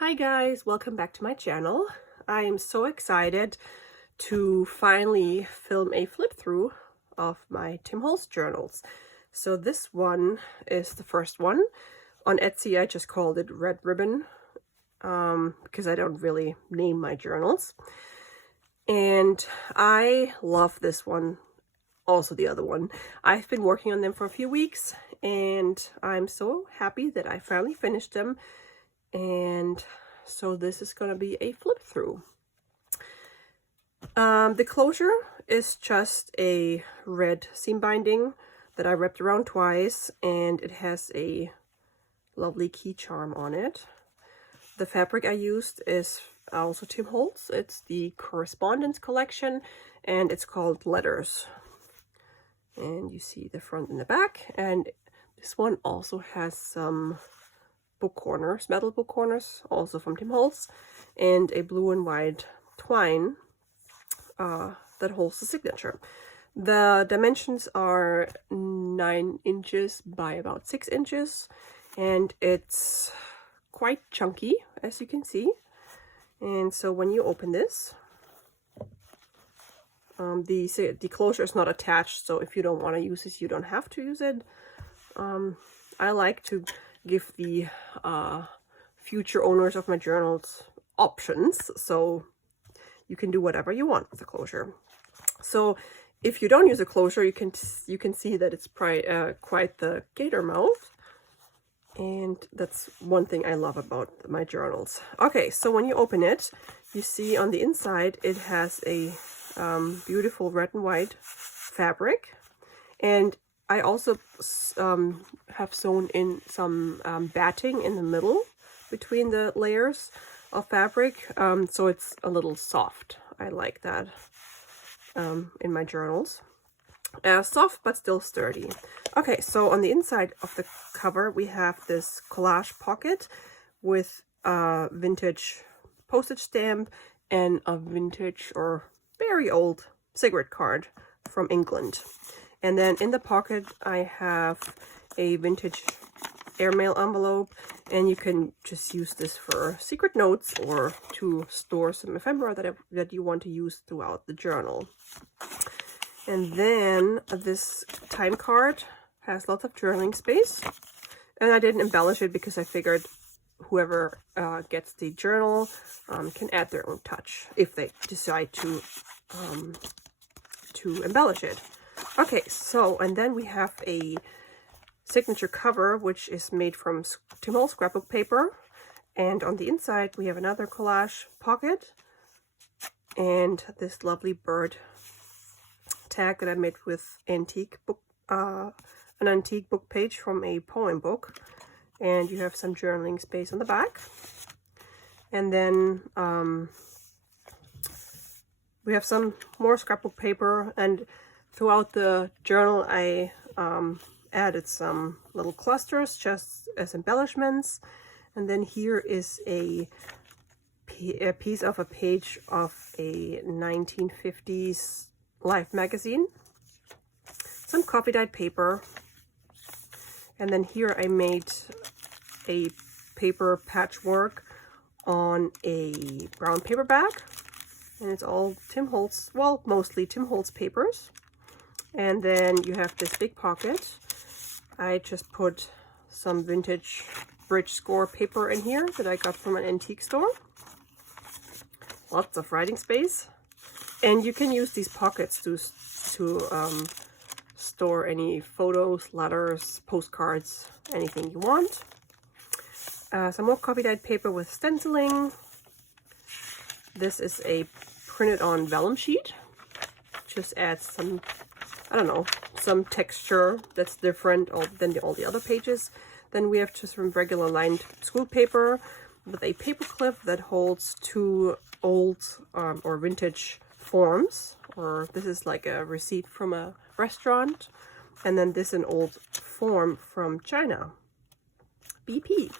Hi guys, welcome back to my channel. I am so excited to finally film a flip through of my Tim Holtz journals. So this one is the first one. On Etsy I just called it Red Ribbon because I don't really name my journals. And I love this one, also the other one. I've been working on them for a few weeks and I'm so happy that I finally finished them. And so this is going to be a flip through. The closure is just a red seam binding that I wrapped around twice, and it has a lovely key charm on it. The fabric I used is also Tim Holtz. It's the Correspondence collection and it's called Letters. And you see the front and the back, and this one also has some book corners, metal book corners, also from Tim Holtz, and a blue and white twine that holds the signature. The dimensions are 9 inches by about 6 inches, and it's quite chunky, as you can see. And so when you open this, the closure is not attached, so if you don't want to use this, you don't have to use it. I like to give the future owners of my journals options, so you can do whatever you want with the closure. So if you don't use a closure, you can see that it's quite the gator mouth, and that's one thing I love about my journals. Okay, so when you open it, you see on the inside it has a beautiful red and white fabric, and I also have sewn in some batting in the middle between the layers of fabric, so it's a little soft. I like that in my journals. Soft but still sturdy. Okay, so on the inside of the cover we have this collage pocket with a vintage postage stamp and a vintage or very old cigarette card from England. And then in the pocket I have a vintage airmail envelope, and you can just use this for secret notes or to store some ephemera that you want to use throughout the journal. And then this time card has lots of journaling space, and I didn't embellish it because I figured whoever gets the journal can add their own touch if they decide to embellish it. Okay, so, and then we have a signature cover, which is made from Tim Holtz scrapbook paper. And on the inside, we have another collage pocket and this lovely bird tag that I made with an antique book page from a poem book. And you have some journaling space on the back. And then we have some more scrapbook paper, and throughout the journal, I added some little clusters just as embellishments. And then here is a piece of a page of a 1950s Life magazine, some coffee dyed paper, and then here I made a paper patchwork on a brown paper bag, and it's all Tim Holtz, well, mostly Tim Holtz papers. And then you have this big pocket. I just put some vintage bridge score paper in here that I got from an antique store. Lots of writing space. And you can use these pockets to store any photos, letters, postcards, anything you want. Some more coffee dyed paper with stenciling. This is a printed on vellum sheet. Just adds some, I don't know, some texture that's different than all the other pages. Then we have just some regular lined school paper with a paper clip that holds 2 old or vintage forms, or this is like a receipt from a restaurant, and then this an old form from China, BP.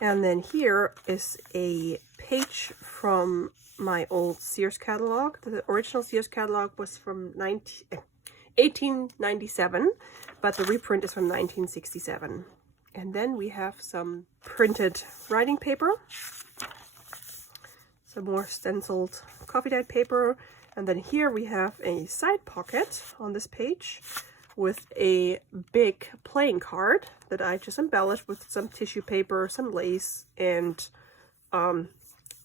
And then here is a page from my old Sears catalog. The original Sears catalog was from 1897, but the reprint is from 1967. And then we have some printed writing paper, some more stenciled coffee dyed paper, and then here we have a side pocket on this page with a big playing card that I just embellished with some tissue paper, some lace, and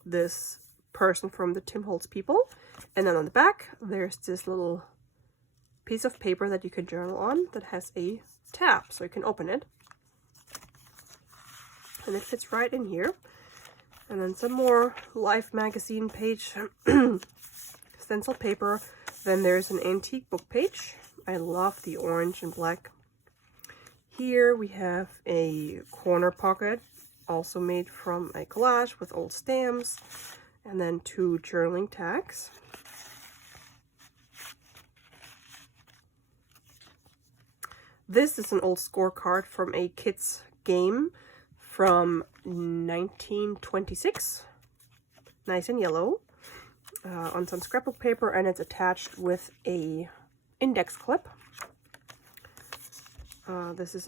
this person from the Tim Holtz people. And then on the back there's this little piece of paper that you can journal on that has a tab, so you can open it. And it fits right in here. And then some more Life magazine page stencil paper. Then there's an antique book page. I love the orange and black. Here we have a corner pocket, also made from a collage with old stamps. And then 2 journaling tags. This is an old scorecard from a kids game from 1926, nice and yellow, on some scrapbook paper, and it's attached with a index clip. This is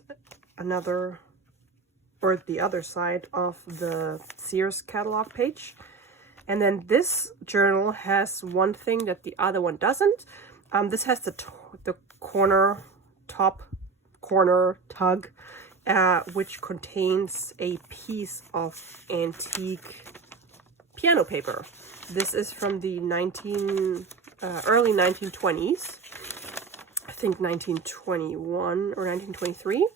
another, or the other side of the Sears catalog page. And then this journal has one thing that the other one doesn't. This has the top corner tug, which contains a piece of antique piano paper. This is from the early 1920s, I think 1921 or 1923,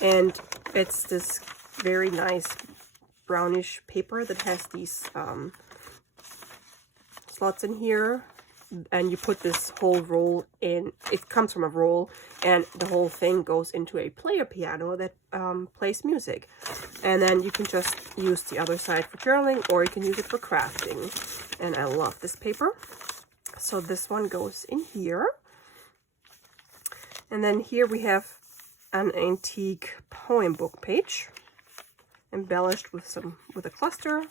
and it's this very nice brownish paper that has these slots in here, and you put this whole roll in. It comes from a roll, and the whole thing goes into a player piano that plays music. And then you can just use the other side for journaling, or you can use it for crafting. And I love this paper. So this one goes in here. And then here we have an antique poem book page, embellished with a cluster.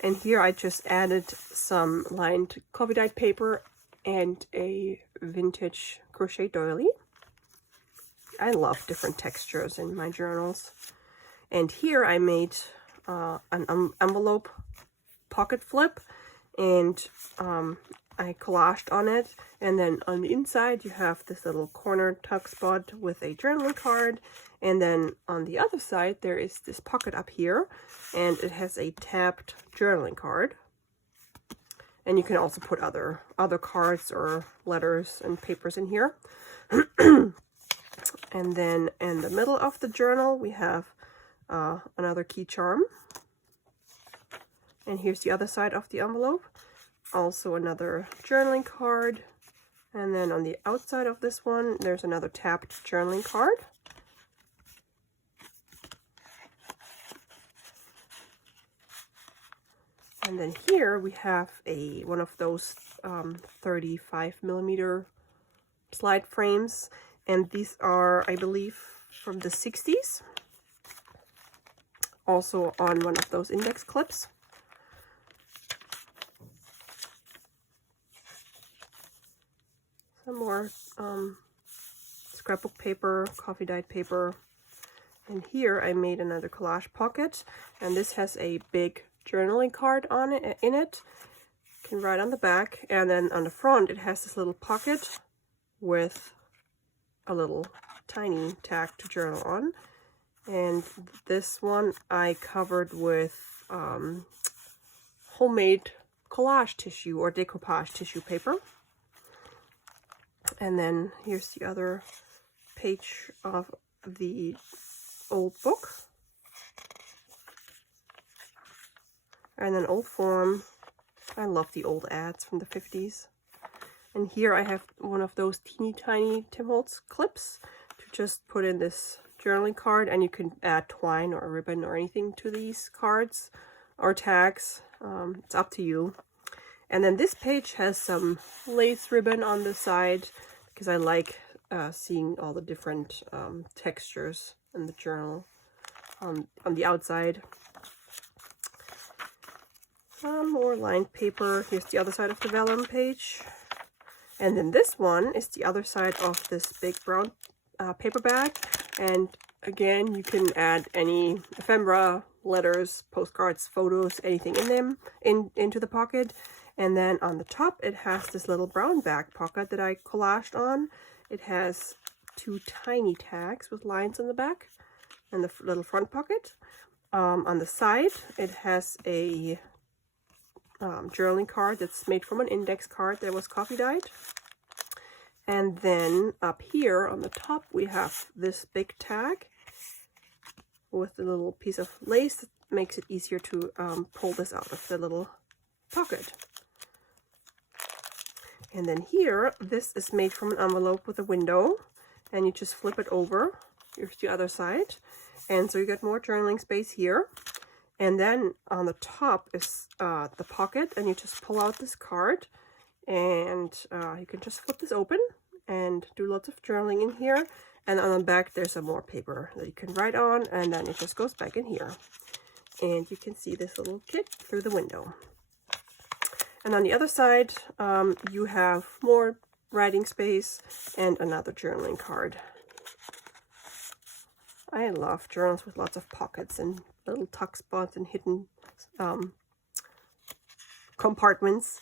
And here I just added some lined coffee dyed paper and a vintage crochet doily. I love different textures in my journals. And here I made an envelope pocket flip, and I collaged on it. And then on the inside you have this little corner tuck spot with a journaling card. And then on the other side there is this pocket up here, and it has a tabbed journaling card. And you can also put other cards or letters and papers in here. And then in the middle of the journal we have another key charm. And here's the other side of the envelope. Also another journaling card. And then on the outside of this one there's another tabbed journaling card. And then here we have one of those 35mm slide frames, and these are, I believe, from the 60s. Also on one of those index clips. Some more scrapbook paper, coffee dyed paper. And here I made another collage pocket, and this has a big journaling card on it. You can write on the back, and then on the front it has this little pocket with a little tiny tag to journal on. And this one I covered with homemade collage tissue or decoupage tissue paper. And then here's the other page of the old book. And then old form. I love the old ads from the 50s. And here I have one of those teeny tiny Tim Holtz clips to just put in this journaling card, and you can add twine or a ribbon or anything to these cards or tags. It's up to you. And then this page has some lace ribbon on the side because I like seeing all the different textures in the journal on the outside. Some more lined paper. Here's the other side of the vellum page. And then this one is the other side of this big brown paper bag. And Again, you can add any ephemera, letters, postcards, photos, anything in them into the pocket. And then on the top, it has this little brown back pocket that I collaged on. It has 2 tiny tags with lines on the back and the little front pocket. On the side, it has a journaling card that's made from an index card that was coffee dyed. And then up here on the top, we have this big tag with a little piece of lace that makes it easier to pull this out of the little pocket. And then here, this is made from an envelope with a window, and you just flip it over. Here's the other side. And so you get more journaling space here. And then on the top is the pocket, and you just pull out this card, and you can just flip this open and do lots of journaling in here. And on the back, there's some more paper that you can write on, and then it just goes back in here. And you can see this little kit through the window. And on the other side, you have more writing space and another journaling card. I love journals with lots of pockets and little tuck spots and hidden compartments.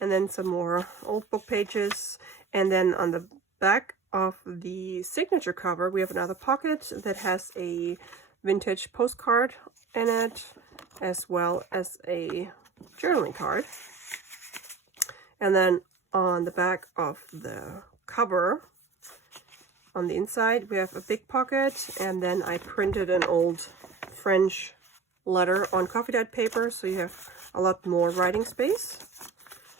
And then some more old book pages. And then on the back of the signature cover, we have another pocket that has a vintage postcard in it, as well as a journaling card. And then on the back of the cover, on the inside, we have a big pocket, and then I printed an old French letter on coffee dyed paper, so you have a lot more writing space.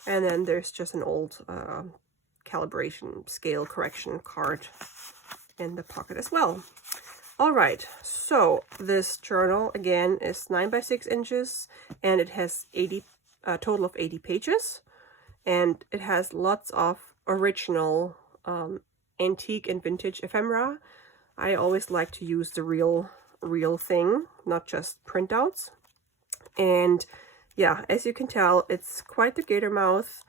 And then there's just an old calibration scale correction card in the pocket as well. All right, so this journal again is 9 by 6 inches, and it has a total of 80 pages, and it has lots of original antique and vintage ephemera. I always like to use the real thing, not just printouts. And yeah, as you can tell, it's quite the gator mouth.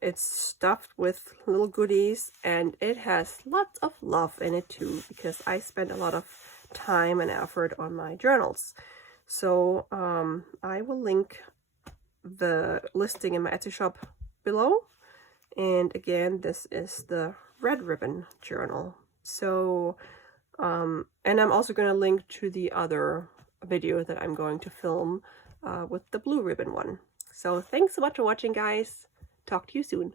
It's stuffed with little goodies, and it has lots of love in it too, because I spent a lot of time and effort on my journals. So I will link the listing in my Etsy shop below. And again, this is the red ribbon journal. So and I'm also going to link to the other video that I'm going to film with the blue ribbon one. So thanks so much for watching, guys. Talk to you soon.